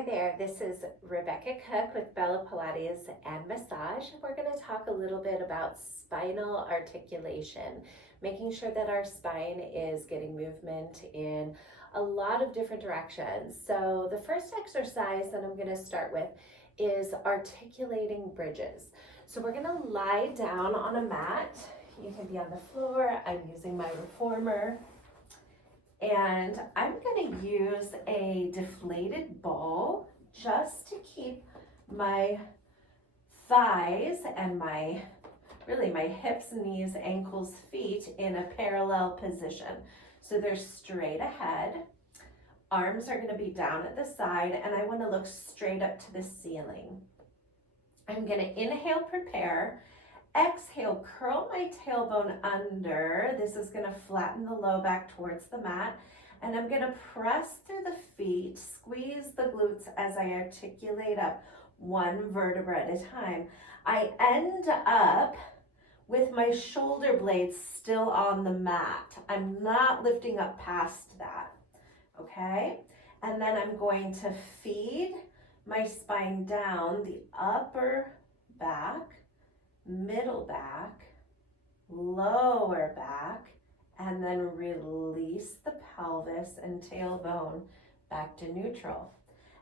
Hi there, this is Rebecca Cook with Bella Pilates and Massage. We're going to talk a little bit about spinal articulation, making sure that our spine is getting movement in a lot of different directions. So the first exercise that I'm going to start with is articulating bridges. So we're going to lie down on a mat. You can be on the floor. I'm using my reformer. And I'm going to use a deflated ball just to keep my thighs and my hips, knees, ankles, feet in a parallel position. So they're straight ahead. Arms are going to be down at the side, and I want to look straight up to the ceiling. I'm going to inhale, prepare. Exhale, curl my tailbone under. This is going to flatten the low back towards the mat. And I'm going to press through the feet, squeeze the glutes as I articulate up one vertebra at a time. I end up with my shoulder blades still on the mat. I'm not lifting up past that, okay? And then I'm going to feed my spine down the upper back, middle back, lower back, and then release the pelvis and tailbone back to neutral.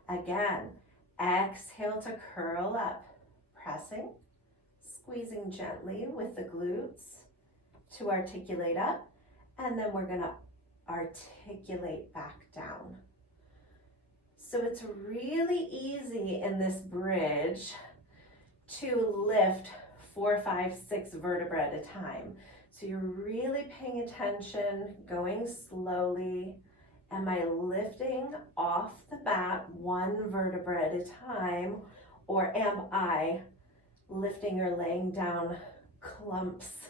Again, exhale to curl up, pressing, squeezing gently with the glutes to articulate up, and then we're gonna articulate back down. So it's really easy in this bridge to lift 4, 5, 6 vertebrae at a time. So you're really paying attention, going slowly. Am I lifting off the mat one vertebra at a time, or am I lifting or laying down clumps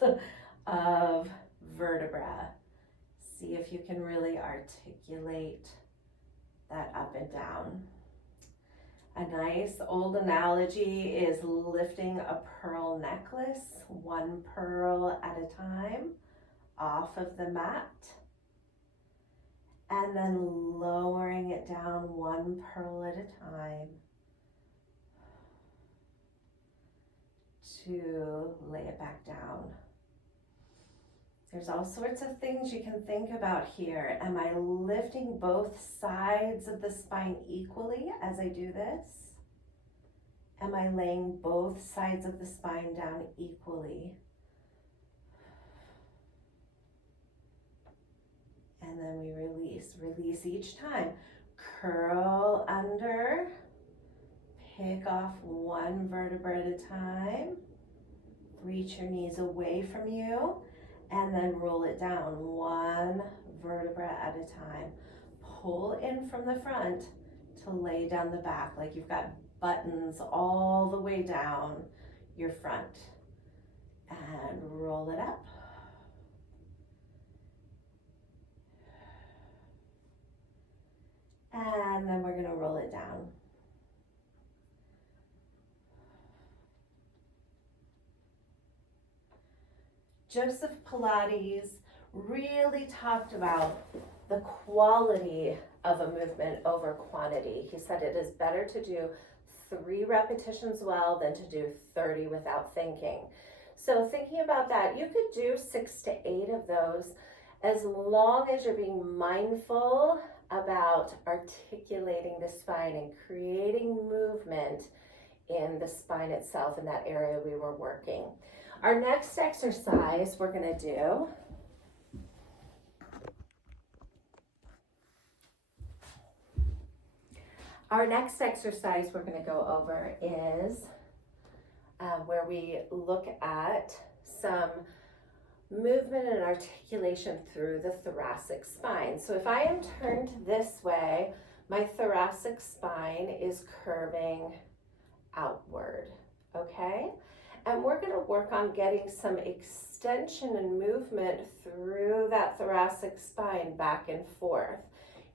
of vertebra? See if you can really articulate that up and down. A nice old analogy is lifting a pearl necklace, one pearl at a time, off of the mat, and then lowering it down one pearl at a time to lay it back down. There's all sorts of things you can think about here. Am I lifting both sides of the spine equally as I do this? Am I laying both sides of the spine down equally? And then we release each time. Curl under, pick off one vertebra at a time, reach your knees away from you, and then roll it down one vertebra at a time. Pull in from the front to lay down the back like you've got buttons all the way down your front. And roll it up. And then we're gonna roll it down. Joseph Pilates really talked about the quality of a movement over quantity. He said it is better to do 3 repetitions well than to do 30 without thinking. So thinking about that, you could do 6 to 8 of those as long as you're being mindful about articulating the spine and creating movement in the spine itself in that area we were working. Our next exercise we're going to do go over is where we look at some movement and articulation through the thoracic spine. So if I am turned this way, my thoracic spine is curving outward, okay? And we're going to work on getting some extension and movement through that thoracic spine back and forth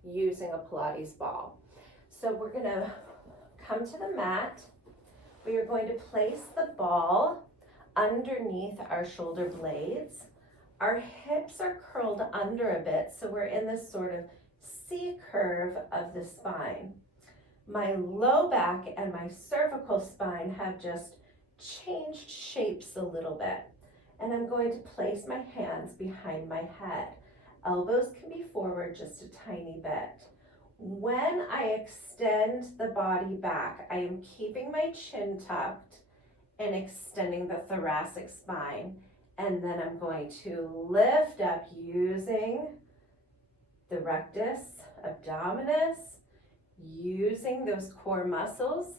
using a Pilates ball. So we're going to come to the mat. We are going to place the ball underneath our shoulder blades. Our hips are curled under a bit, so we're in this sort of C curve of the spine. My low back and my cervical spine have just changed shapes a little bit. And I'm going to place my hands behind my head. Elbows can be forward just a tiny bit. When I extend the body back, I am keeping my chin tucked and extending the thoracic spine. And then I'm going to lift up using the rectus abdominis, using those core muscles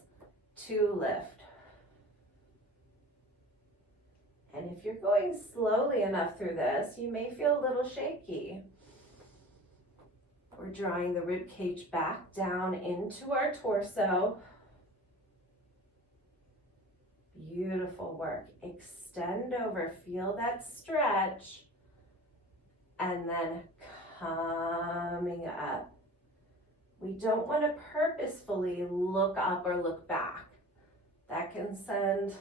to lift. And if you're going slowly enough through this, you may feel a little shaky. We're drawing the rib cage back down into our torso. Beautiful work. Extend over, feel that stretch, and then coming up. We don't want to purposefully look up or look back. That can send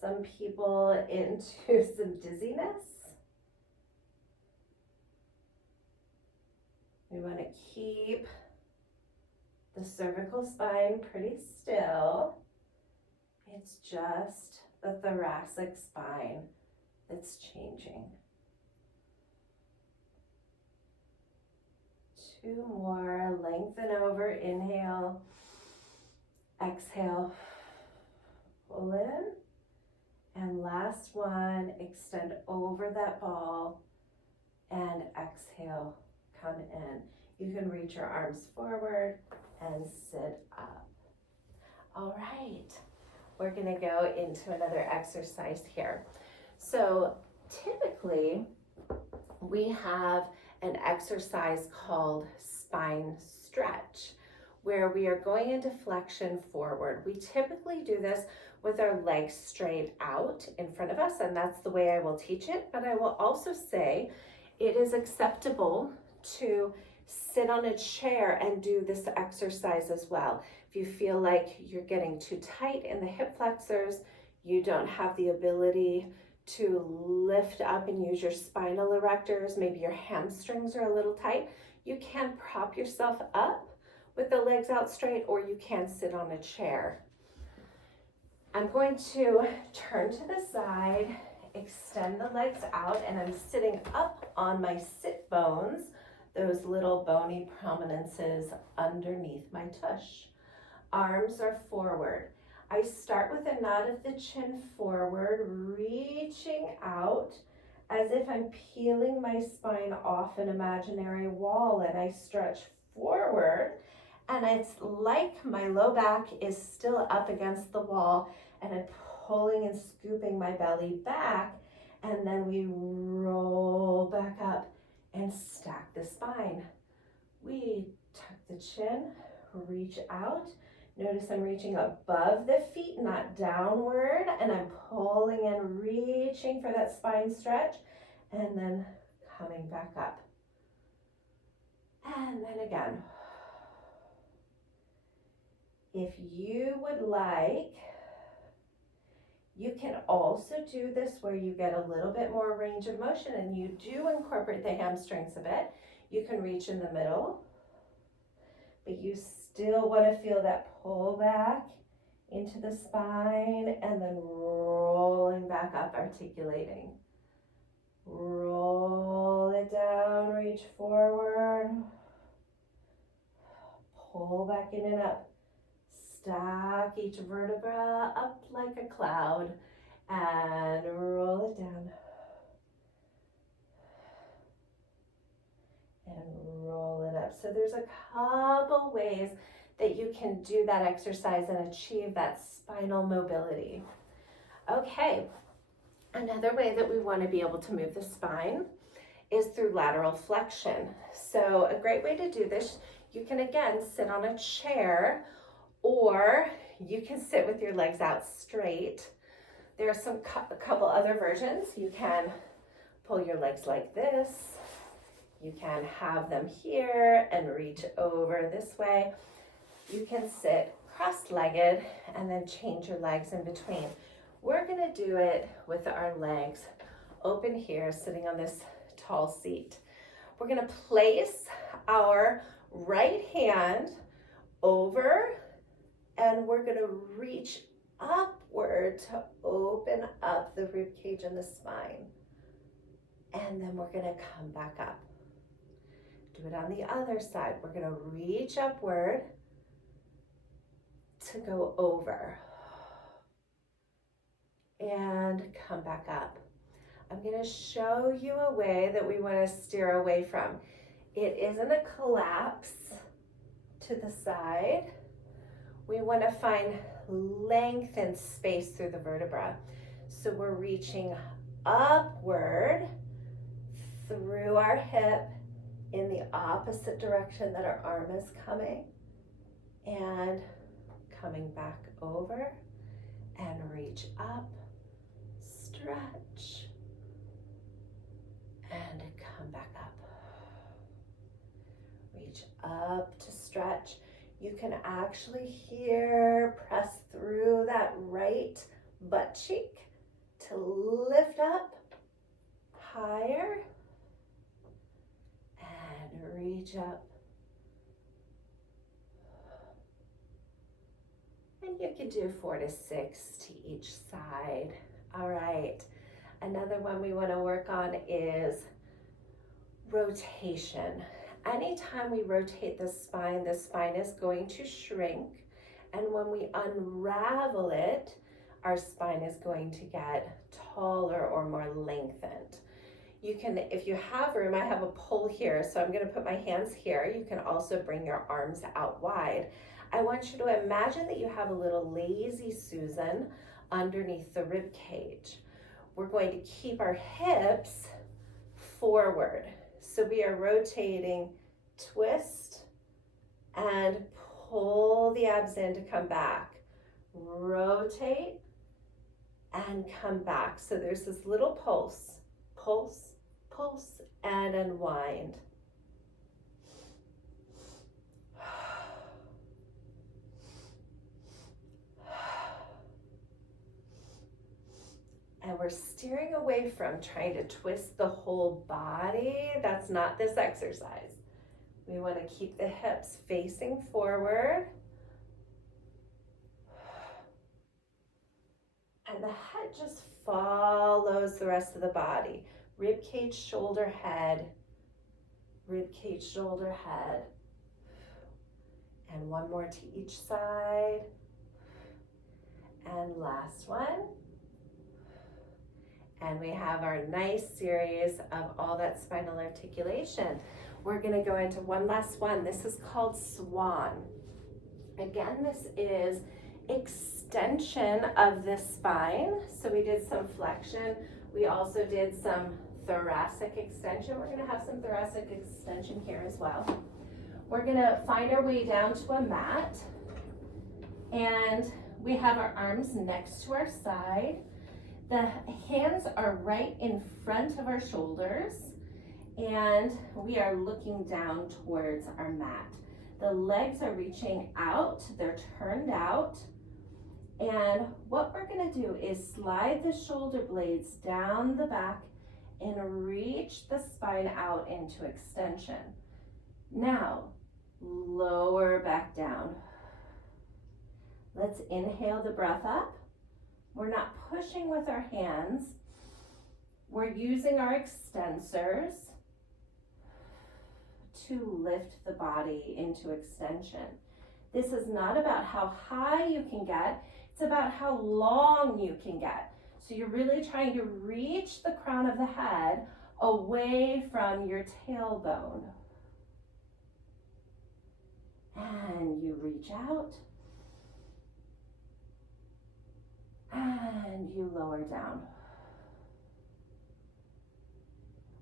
some people into some dizziness. We want to keep the cervical spine pretty still. It's just the thoracic spine that's changing. 2 more, lengthen over, inhale, exhale, pull in, and last one, extend over that ball, and exhale, come in. You can reach your arms forward and sit up. All right, we're gonna go into another exercise here. So typically, we have an exercise called spine stretch, where we are going into flexion forward. We typically do this with our legs straight out in front of us, and that's the way I will teach it. But I will also say it is acceptable to sit on a chair and do this exercise as well. If you feel like you're getting too tight in the hip flexors, you don't have the ability to lift up and use your spinal erectors, maybe your hamstrings are a little tight, you can prop yourself up with the legs out straight, or you can sit on a chair. I'm going to turn to the side, extend the legs out, and I'm sitting up on my sit bones, those little bony prominences underneath my tush. Arms are forward. I start with a nod of the chin forward, reaching out as if I'm peeling my spine off an imaginary wall, and I stretch forward, and it's like my low back is still up against the wall, and I'm pulling and scooping my belly back, and then we roll back up and stack the spine. We tuck the chin, reach out. Notice I'm reaching above the feet, not downward, and I'm pulling and reaching for that spine stretch, and then coming back up. And then again. If you would like, you can also do this where you get a little bit more range of motion and you do incorporate the hamstrings a bit. You can reach in the middle, but you still want to feel that pull back into the spine and then rolling back up, articulating. Roll it down, reach forward, pull back in and up. Stack each vertebra up like a cloud and roll it down. And roll it up. So there's a couple ways that you can do that exercise and achieve that spinal mobility. Okay, another way that we want to be able to move the spine is through lateral flexion. So a great way to do this, you can again sit on a chair, or you can sit with your legs out straight. There are a couple other versions. You can pull your legs like this. You can have them here and reach over this way. You can sit cross-legged and then change your legs in between. We're gonna do it with our legs open here, sitting on this tall seat. We're gonna place our right hand over, and we're gonna reach upward to open up the rib cage and the spine. And then we're gonna come back up. Do it on the other side. We're gonna reach upward to go over. And come back up. I'm gonna show you a way that we wanna steer away from. It isn't a collapse to the side. We wanna find length and space through the vertebra. So we're reaching upward through our hip in the opposite direction that our arm is coming, and coming back over and reach up, stretch, and come back up. Reach up to stretch. You can actually here press through that right butt cheek to lift up higher and reach up. And you can do 4 to 6 to each side. All right. Another one we want to work on is rotation. Anytime we rotate the spine is going to shrink. And when we unravel it, our spine is going to get taller or more lengthened. You can, if you have room, I have a pole here, so I'm going to put my hands here. You can also bring your arms out wide. I want you to imagine that you have a little lazy Susan underneath the rib cage. We're going to keep our hips forward. So we are rotating, twist, and pull the abs in to come back. Rotate and come back. So there's this little pulse, pulse, pulse, and unwind. And we're steering away from trying to twist the whole body. That's not this exercise. We want to keep the hips facing forward. And the head just follows the rest of the body. Rib cage, shoulder, head. Rib cage, shoulder, head. And one more to each side. And last one. And we have our nice series of all that spinal articulation. We're going to go into one last one. This is called Swan. Again, this is extension of the spine. So we did some flexion. We also did some thoracic extension. We're going to have some thoracic extension here as well. We're going to find our way down to a mat. And we have our arms next to our side. The hands are right in front of our shoulders, and we are looking down towards our mat. The legs are reaching out, they're turned out, and what we're gonna do is slide the shoulder blades down the back and reach the spine out into extension. Now, lower back down. Let's inhale the breath up. We're not pushing with our hands. We're using our extensors to lift the body into extension. This is not about how high you can get, it's about how long you can get. So you're really trying to reach the crown of the head away from your tailbone. And you reach out. And you lower down.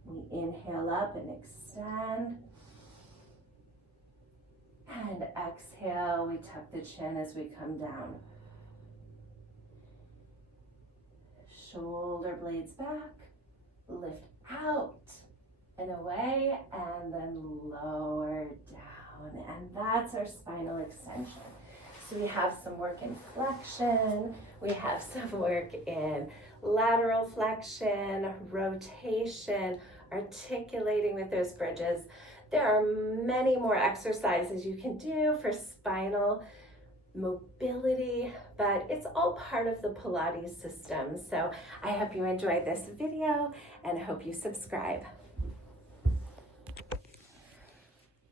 We inhale up and extend. And exhale, we tuck the chin as we come down. Shoulder blades back, lift out and away, and then lower down. And that's our spinal extension. So we have some work in flexion, we have some work in lateral flexion, rotation, articulating with those bridges. There are many more exercises you can do for spinal mobility, but it's all part of the Pilates system. So I hope you enjoyed this video and hope you subscribe.